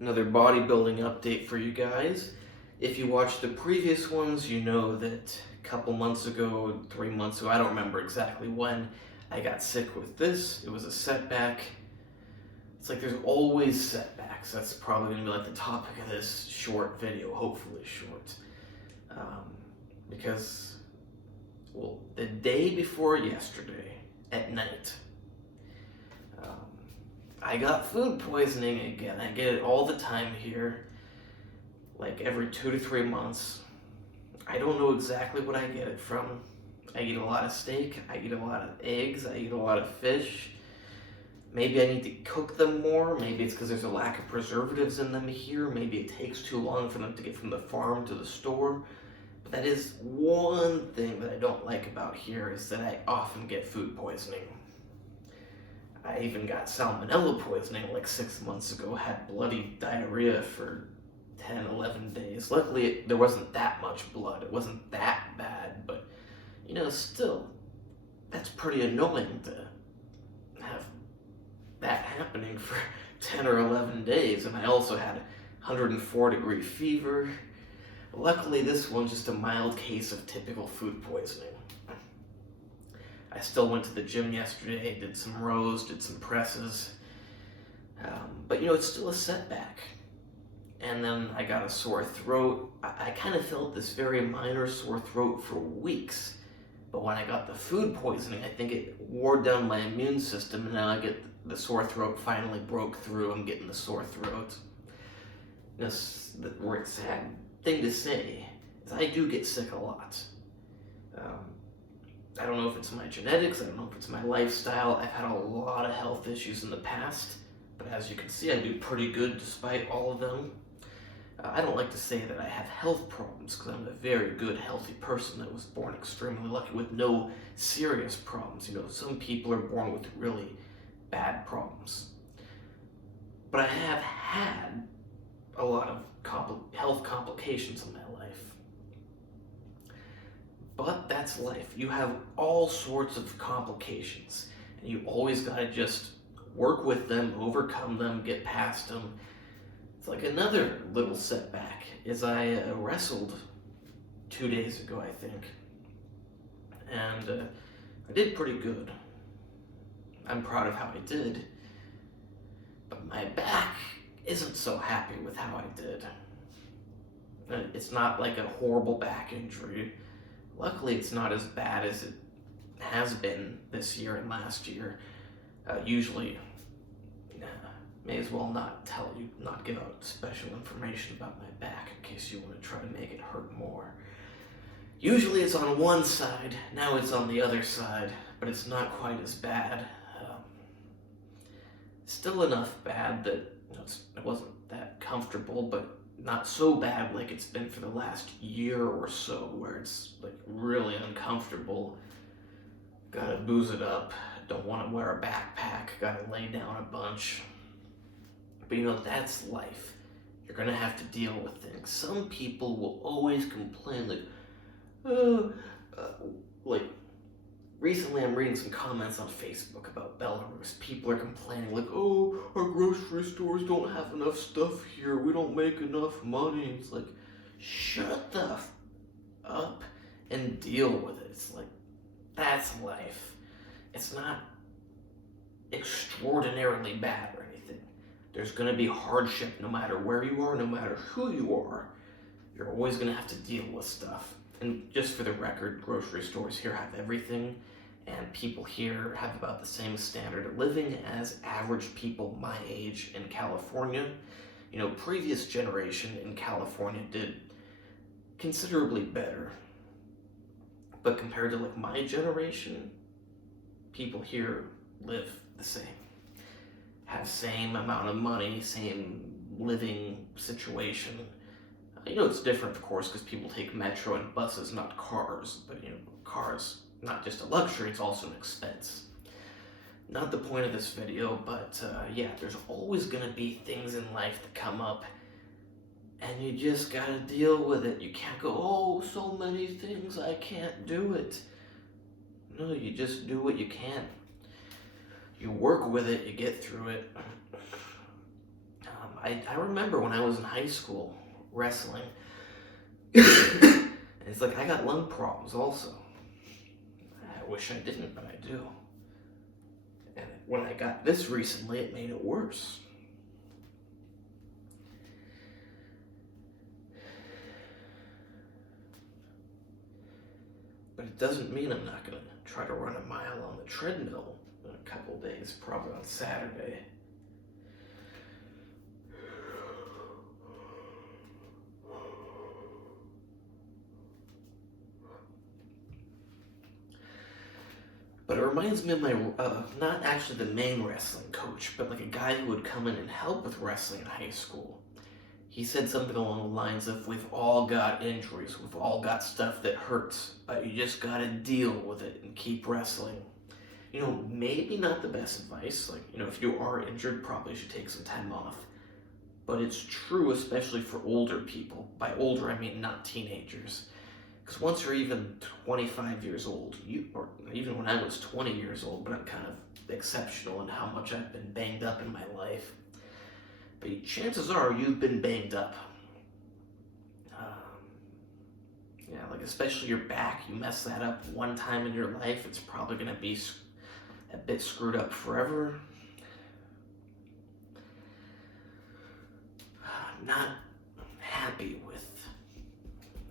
Another bodybuilding update for you guys. If you watched the previous ones, you know that a couple months ago, 3 months ago, I don't remember exactly when, I got sick with this. It was a setback. It's like there's always setbacks. That's probably going to be like the topic of this short video, hopefully short. Because, well, the day before yesterday, at night, I got food poisoning again. I get it all the time here, like every 2 to 3 months. I don't know exactly what I get it from. I eat a lot of steak, I eat a lot of eggs, I eat a lot of fish. Maybe I need to cook them more. Maybe it's because there's a lack of preservatives in them here. Maybe it takes too long for them to get from the farm to the store. But that is one thing that I don't like about here, is that I often get food poisoning. I even got salmonella poisoning like 6 months ago, had bloody diarrhea for 10, 11 days. Luckily, there wasn't that much blood. It wasn't that bad, but, still, that's pretty annoying to have that happening for 10 or 11 days. And I also had 104-degree fever. Luckily, this one's just a mild case of typical food poisoning. I still went to the gym yesterday, did some rows, did some presses, but it's still a setback. And then I got a sore throat. I kind of felt this very minor sore throat for weeks, but when I got the food poisoning, I think it wore down my immune system, and now I get the sore throat. Finally broke through. I'm getting the sore throat. The sad thing to say is I do get sick a lot. I don't know if it's my genetics, I don't know if it's my lifestyle. I've had a lot of health issues in the past, but as you can see, I do pretty good despite all of them. I don't like to say that I have health problems, because I'm a very good, healthy person that was born extremely lucky with no serious problems. Some people are born with really bad problems. But I have had a lot of health complications in my life. But that's life. You have all sorts of complications, and you always gotta just work with them, overcome them, get past them. It's like another little setback is I wrestled 2 days ago, I think, and I did pretty good. I'm proud of how I did, but my back isn't so happy with how I did. It's not like a horrible back injury. Luckily, it's not as bad as it has been this year and last year. Usually, may as well not give out special information about my back in case you want to try to make it hurt more. Usually it's on one side, now it's on the other side, but it's not quite as bad. Still enough bad that it wasn't that comfortable, but not so bad like it's been for the last year or so, where it's like really uncomfortable. Gotta booze it up, don't want to wear a backpack, gotta lay down a bunch. But that's life. You're gonna have to deal with things. Some people will always complain, like recently I'm reading some comments on Facebook about Belarus. People are complaining like, oh, our grocery stores don't have enough stuff here. We don't make enough money. It's like, shut the up and deal with it. It's like, that's life. It's not extraordinarily bad or anything. There's going to be hardship no matter where you are, no matter who you are. You're always going to have to deal with stuff. And just for the record, grocery stores here have everything, and people here have about the same standard of living as average people my age in California. Previous generation in California did considerably better. But compared to like my generation, people here live the same. Have same amount of money, same living situation. It's different, of course, because people take metro and buses, not cars. But, cars, not just a luxury, it's also an expense. Not the point of this video, but, yeah, there's always going to be things in life that come up, and you just got to deal with it. You can't go, oh, so many things, I can't do it. No, you just do what you can. You work with it, you get through it. I remember when I was in high school wrestling, and it's like I got lung problems also. I wish I didn't, but I do. And when I got this recently, it made it worse. But it doesn't mean I'm not going to try to run a mile on the treadmill in a couple days, probably on Saturday. But it reminds me of my, not actually the main wrestling coach, but like a guy who would come in and help with wrestling in high school. He said something along the lines of, we've all got injuries, we've all got stuff that hurts, but you just gotta deal with it and keep wrestling. You know, maybe not the best advice, like, you know, if you are injured, probably should take some time off. But it's true, especially for older people. By older, I mean not teenagers. Because once you're even 25 years old, or even when I was 20 years old, but I'm kind of exceptional in how much I've been banged up in my life. But chances are you've been banged up. Yeah, like especially your back, you mess that up one time in your life, it's probably going to be a bit screwed up forever. I'm not happy with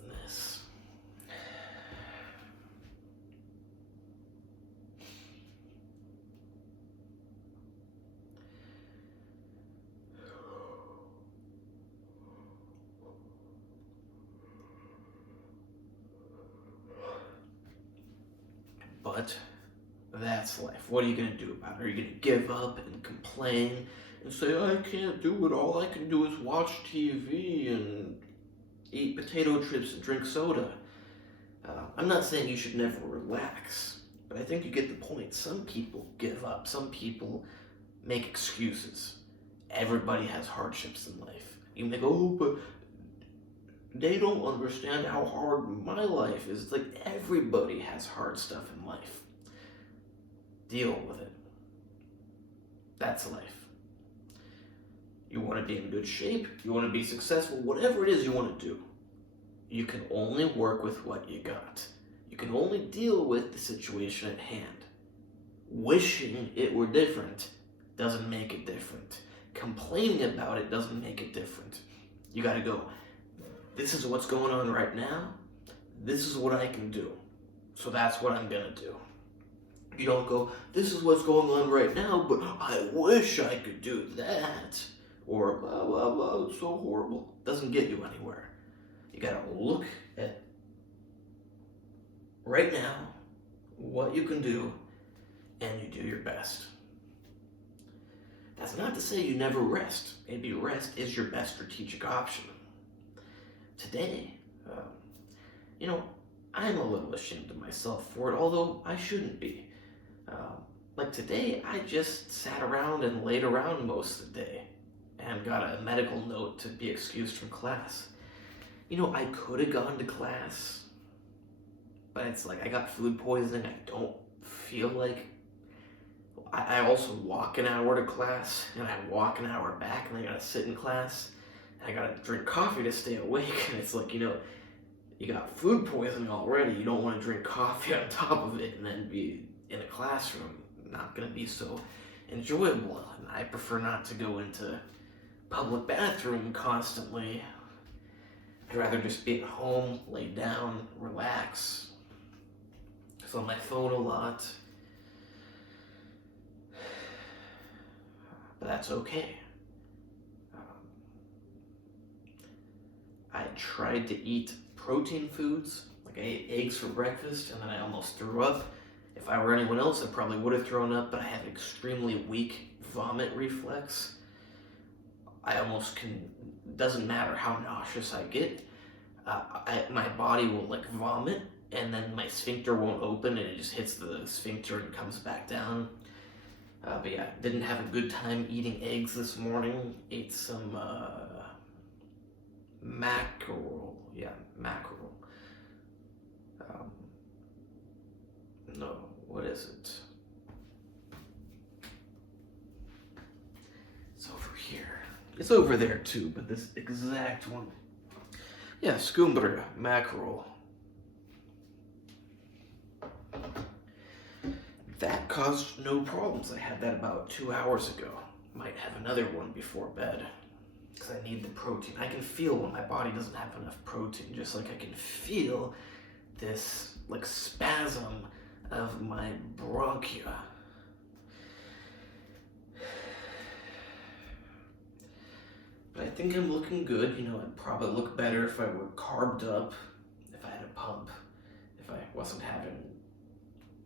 this. But that's life. What are you going to do about it? Are you going to give up and complain and say, I can't do it, all I can do is watch TV and eat potato chips and drink soda? I'm not saying you should never relax, but I think you get the point. Some people give up. Some people make excuses. Everybody has hardships in life. You may go, oh, but they don't understand how hard my life is. It's like everybody has hard stuff in life. Deal with it. That's life. You want to be in good shape, you want to be successful, whatever it is you want to do. You can only work with what you got. You can only deal with the situation at hand. Wishing it were different doesn't make it different. Complaining about it doesn't make it different. You gotta go, this is what's going on right now. This is what I can do. So that's what I'm gonna do. You don't go, this is what's going on right now, but I wish I could do that. Or blah, blah, blah, it's so horrible. Doesn't get you anywhere. You gotta look at right now what you can do and you do your best. That's not to say you never rest. Maybe rest is your best strategic option. Today, I'm a little ashamed of myself for it, although I shouldn't be. Like today, I just sat around and laid around most of the day and got a medical note to be excused from class. I could have gone to class, but it's like I got food poisoning. I don't feel like... I also walk an hour to class, and I walk an hour back, and I gotta sit in class, and I gotta drink coffee to stay awake, and it's like, you got food poisoning already, you don't want to drink coffee on top of it and then be in a classroom. Not gonna be so enjoyable, and I prefer not to go into public bathroom constantly. I'd rather just be at home, lay down, relax. It's on my phone a lot. But that's okay. I tried to eat protein foods, like I ate eggs for breakfast, and then I almost threw up. If I were anyone else, I probably would have thrown up, but I have extremely weak vomit reflex. Doesn't matter how nauseous I get, my body will vomit, and then my sphincter won't open, and it just hits the sphincter and comes back down. But yeah, didn't have a good time eating eggs this morning. Ate some mackerel. Yeah, mackerel. No, what is it? It's over here. It's over there too, but this exact one. Yeah, skumbra mackerel. That caused no problems. I had that about 2 hours ago. Might have another one before bed. Because I need the protein. I can feel when my body doesn't have enough protein, just like I can feel this like spasm of my bronchia. But I think I'm looking good. You know, I'd probably look better if I were carbed up, if I had a pump, if I wasn't having,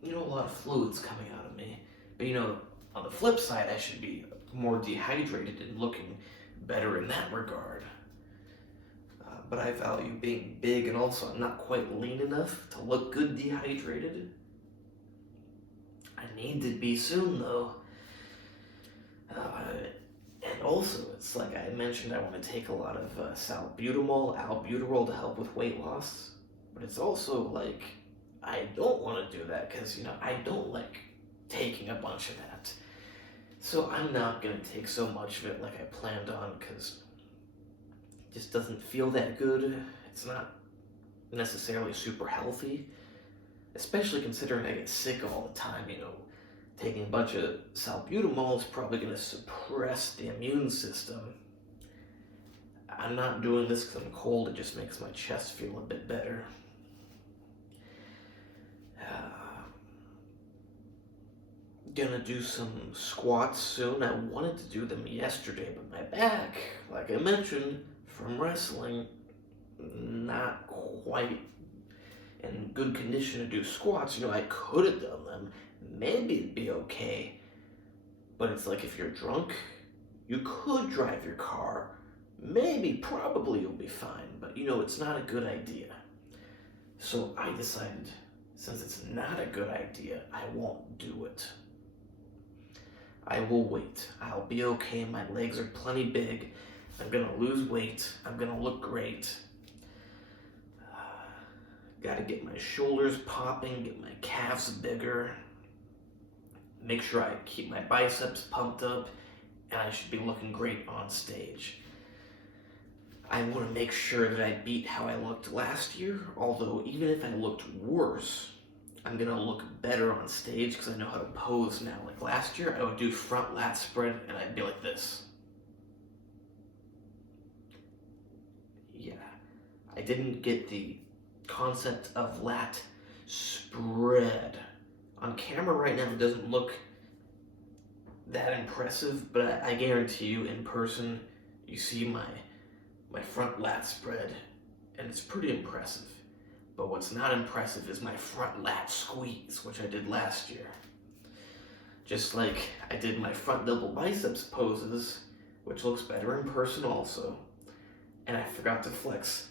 you know, a lot of fluids coming out of me. But you know, on the flip side, I should be more dehydrated and looking better in that regard. But I value being big, and also I'm not quite lean enough to look good dehydrated. I need to be soon though. And also, it's like I mentioned, I want to take a lot of salbutamol, albuterol to help with weight loss. But it's also like, I don't want to do that because, you know, I don't like taking a bunch of that. So I'm not going to take so much of it like I planned on because it just doesn't feel that good. It's not necessarily super healthy, especially considering I get sick all the time, you know. Taking a bunch of salbutamol is probably going to suppress the immune system. I'm not doing this because I'm cold, it just makes my chest feel a bit better. Gonna do some squats soon. I wanted to do them yesterday, but my back, like I mentioned, from wrestling, not quite in good condition to do squats. You know, I could have done them. Maybe it'd be okay. But it's like if you're drunk, you could drive your car. Maybe, probably you'll be fine. But you know, it's not a good idea. So I decided, since it's not a good idea, I won't do it. I will wait. I'll be okay. My legs are plenty big. I'm gonna lose weight. I'm gonna look great. Gotta get my shoulders popping, get my calves bigger. Make sure I keep my biceps pumped up, and I should be looking great on stage. I want to make sure that I beat how I looked last year, although even if I looked worse, I'm gonna look better on stage because I know how to pose now. Like last year, I would do front lat spread and I'd be like this. Yeah, I didn't get the concept of lat spread. On camera right now, it doesn't look that impressive, but I guarantee you in person, you see my front lat spread, and it's pretty impressive. But what's not impressive is my front lat squeeze, which I did last year. Just like I did my front double biceps poses, which looks better in person also. And I forgot to flex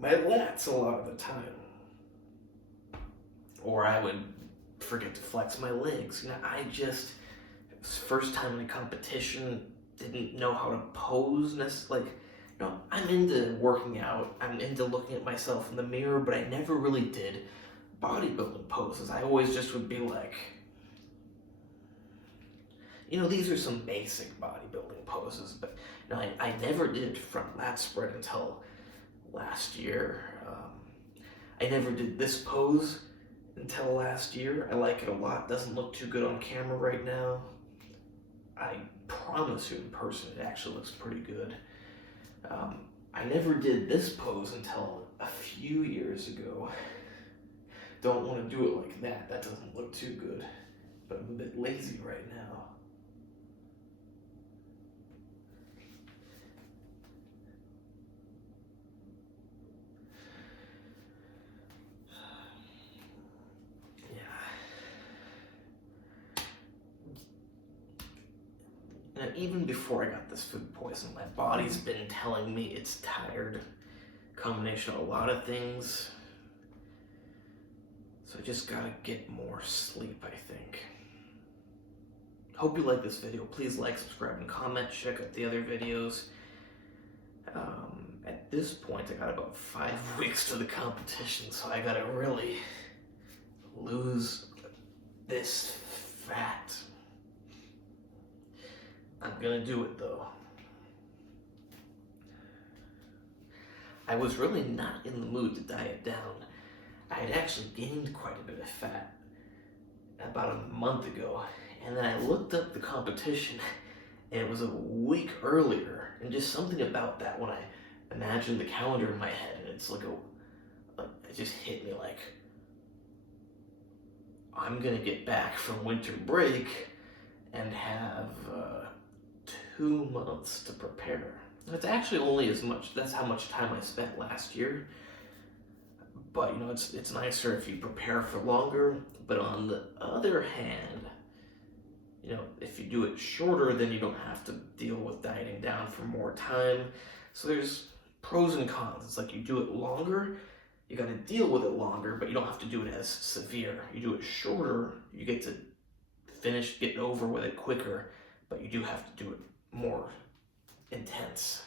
my lats a lot of the time. Or I would forget to flex my legs. You know, it was first time in a competition, didn't know how to pose necessarily. Like, you know, I'm into working out, I'm into looking at myself in the mirror, but I never really did bodybuilding poses. I always just would be like, you know, these are some basic bodybuilding poses, but you know, I never did front lat spread until last year. I never did this pose until last year. I like it a lot. Doesn't look too good on camera right now. I promise you in person it actually looks pretty good. I never did this pose until a few years ago. Don't want to do it like that. That doesn't look too good. But I'm a bit lazy right now. Now, even before I got this food poisoning, my body's been telling me it's tired. Combination of a lot of things. So I just gotta get more sleep, I think. Hope you like this video. Please like, subscribe, and comment. Check out the other videos. At this point, I got about 5 weeks to the competition, so I gotta really lose this fat. I'm gonna do it though. I was really not in the mood to diet down. I had actually gained quite a bit of fat about a month ago, and then I looked up the competition, and it was a week earlier, and just something about that when I imagined the calendar in my head, and it's like it just hit me like, I'm gonna get back from winter break and have 2 months to prepare. It's actually only as much, that's how much time I spent last year. But you know, it's nicer if you prepare for longer. But on the other hand, you know, if you do it shorter, then you don't have to deal with dieting down for more time. So there's pros and cons. It's like you do it longer, you got to deal with it longer, but you don't have to do it as severe. You do it shorter, you get to get over with it quicker, but you do have to do it more intense.